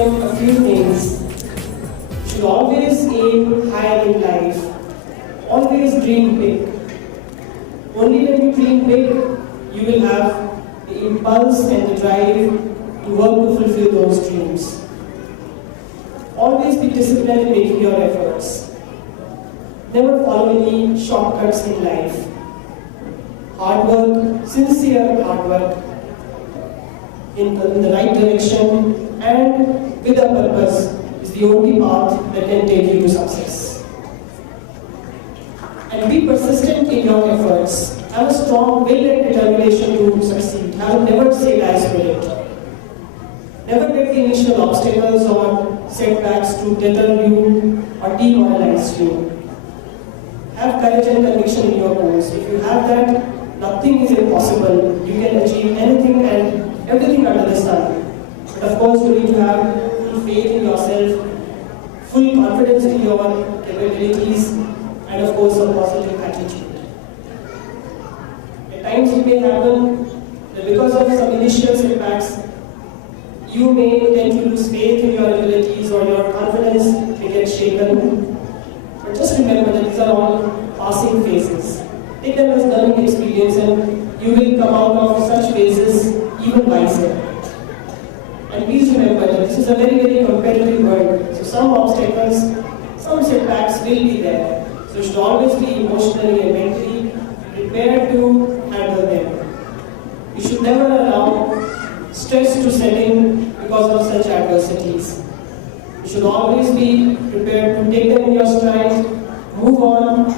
them a few things. You should always aim higher in life. Always dream big. Only when you dream big, you will have the impulse and the drive to work to fulfill those dreams. Always be disciplined in making your efforts. Never follow any shortcuts in life. Hard work, sincere hard work, in the right direction and with a purpose is the only path that can take you to success. And be persistent in your efforts. Have a strong will and determination to succeed. Have never say die spirit. Never let the initial obstacles or setbacks to deter you or demoralize you. Have courage and conviction in your goals. If you have that, nothing is impossible. You can achieve anything and everything under the sun. But of course, you need to have full faith in yourself, full confidence in your capabilities, and of course, a positive attitude. At times it may happen that because of some initial setbacks, you may tend to lose faith in your abilities or your confidence may get shaken. But just remember that these are all passing phases. Take them as learning experience and you will come out of such phases even wiser. And please remember that this is a very, very competitive world. So some obstacles, some setbacks will be there. So you should always be emotionally and mentally prepared to handle them. You should never allow stress to set in because of such adversities. You should always be prepared to take them in your stride, move on,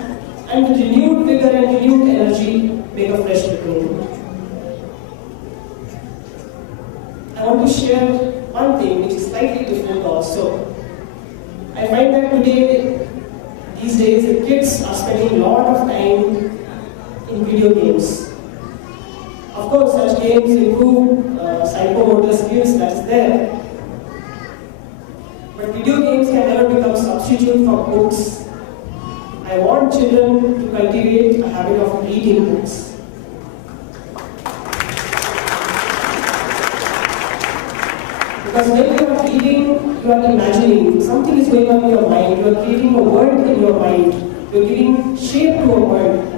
and with renewed vigor and renewed energy, make a fresh beginning. I want to share one thing which is slightly different also. I find that these days, the kids are spending a lot of time in video games. Of course, such games improve psychomotor skills, that's there. But video games can never become substitute for books. I want children to cultivate a habit of reading books. Because when you are reading, you are imagining, something is going on in your mind, you are creating a world in your mind, you are giving shape to a world.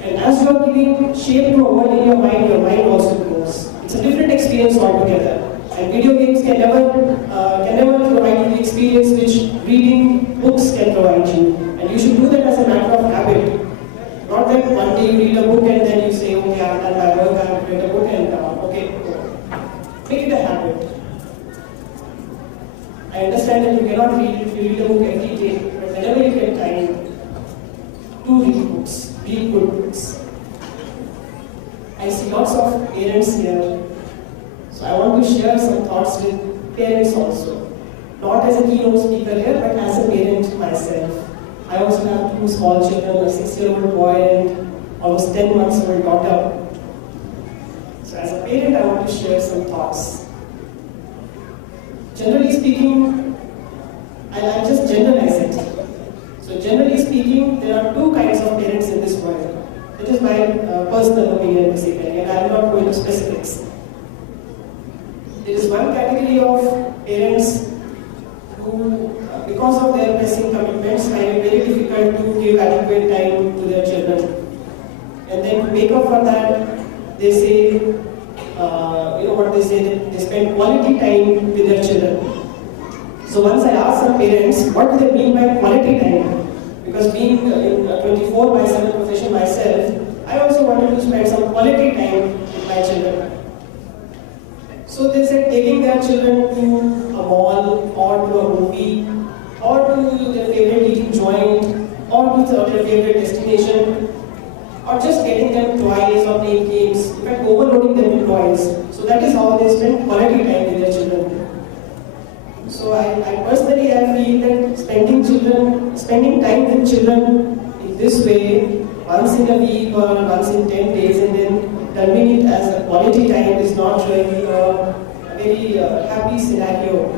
And as you are giving shape to a world in your mind also grows. It's a different experience altogether. And video games can never provide you the experience which reading books can provide you. And you should do that as a matter of habit. Not that one day you read a book and then you say, okay, I've done my work, I've read a book and okay. Make it a habit. I understand that you cannot read a book every day, but whenever you get time, do read books, read good books. I see lots of parents here, so I want to share some thoughts with parents also. Not as a keynote speaker here, but as a parent myself. I also have two small children, a 6-year-old boy and almost 10 months old daughter. So as a parent, I want to share some thoughts. Generally speaking, I'll just generalize it. So generally speaking, there are two kinds of parents in this world. That is my personal opinion basically, and I am not going to specifics. There is one category of parents who, because of their pressing commitments, find it very difficult to give adequate time to their children. And then to make up for that, they say, they spend quality time with their children. So once I asked some parents, what do they mean by quality time? Because being in a 24/7 profession myself, I also wanted to spend some quality time with my children. So they said taking their children to a mall or to a movie or to their favorite eating joint or to their favorite destination or just getting them toys or playing games, in fact overloading them with toys. So that is how they spend quality time with their children. So I personally feel that spending time with children in this way, once in a week or once in 10 days and then terming it as a quality time is not really a very happy scenario.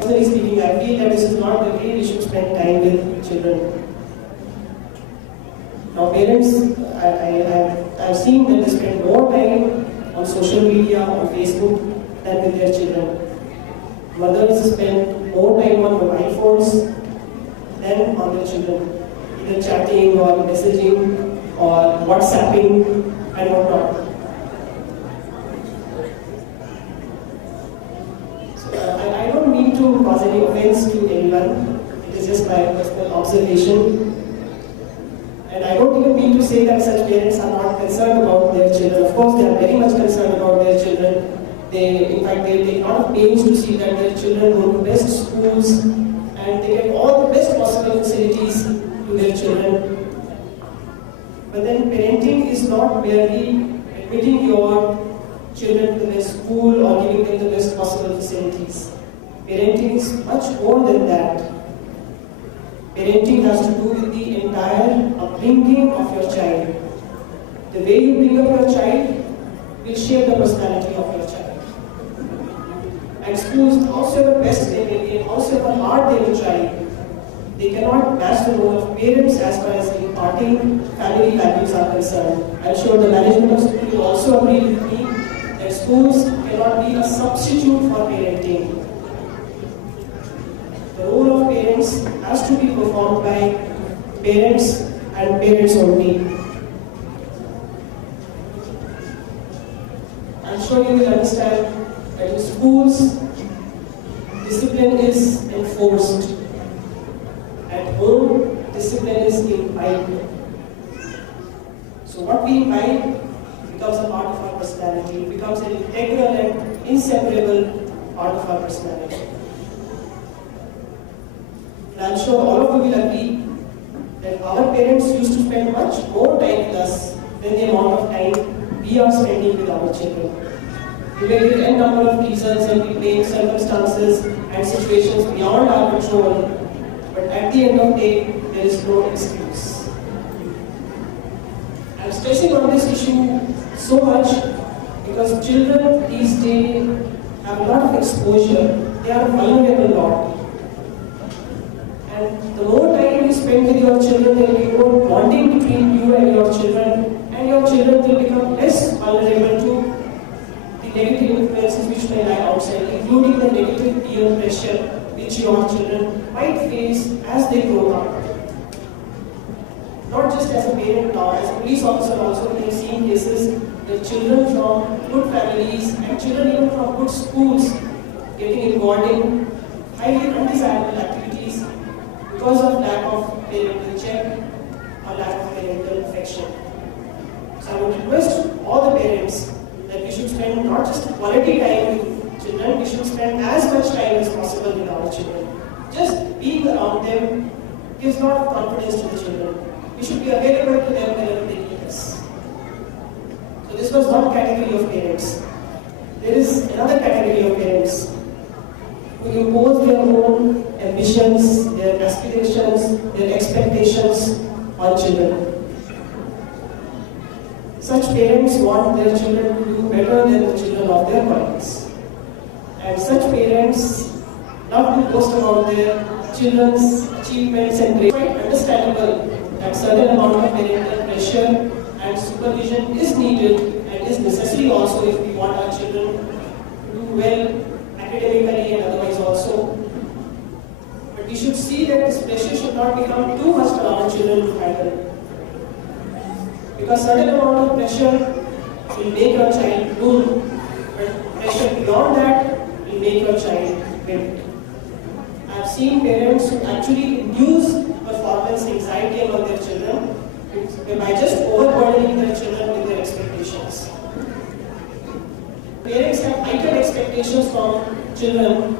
Personally speaking, I feel that this is not the way we should spend time with children. Now parents, I've seen that they spend more time on social media, on Facebook, than with their children. Mothers spend more time on mobile phones than on their children, either chatting or messaging or WhatsApping and whatnot. So I don't mean to cause any offense to anyone. It is just my personal observation. And I don't even mean to say that such parents are not concerned about their children. Of course, they are very much concerned about their children. In fact, they take a lot of pains to see that their children go to best schools and they get all the best possible facilities to their children. But then parenting is not merely admitting your children to the best school or giving them the best possible facilities. Parenting is much more than that. Parenting has to do with the entire upbringing of your child. The way you bring up your child will shape the personality of your child. And schools, howsoever best they may be, howsoever hard they will try, they cannot match the role of parents as far as imparting family values are concerned. I'm sure the management of school will also agree with me that schools cannot be a substitute for parenting. The role of parents has to be performed by parents and parents only. I'm sure you will understand that in schools, discipline is enforced. At home, discipline is imbibed. So what we imbibe becomes a part of our personality. It becomes an integral and inseparable part of our personality. And I'm sure all of you will agree that our parents used to spend much more time with us than the amount of time we are spending with our children. We may give n number of reasons and we blame circumstances and situations beyond our control, but at the end of the day, there is no excuse. I'm stressing on this issue so much because children these days have a lot of exposure. They are vulnerable lot. And the more time you spend with your children, there will be more bonding between you and your children will become less vulnerable to the negative influences which may lie outside, including the negative peer pressure which your children might face as they grow up. Not just as a parent now, as a police officer also, we have seen cases where children from good families and children even from good schools getting involved in highly undesirable activities because of lack of parental check or lack of parental affection. So I would request all the parents that we should spend not just quality time with children, we should spend as much time as possible with our children. Just being around them gives a lot of confidence to the children. We should be available to them whenever they need us. So this was one category of parents. There is another category of parents who impose their own ambitions, their aspirations, their expectations on children. Such parents want their children to do better than the children of their colleagues. And such parents love to boast about their children's achievements and grades. It's quite understandable that certain amount of parental pressure and supervision is needed and is necessary also if we want our children to do well academically and otherwise also. But we should see that this pressure should not become too much for our children to handle. Because certain amount of pressure will make your child bloom, but pressure beyond that will make your child bend. I have seen parents who actually induce performance anxiety among their children by just overburdening their children with their expectations. Parents have heightened expectations from children,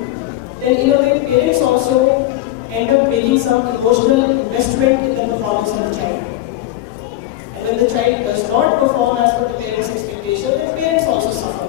then in a way parents also end up making some emotional investment in the performance of the child. And when the child does not perform as per the parents' expectation, then parents also suffer.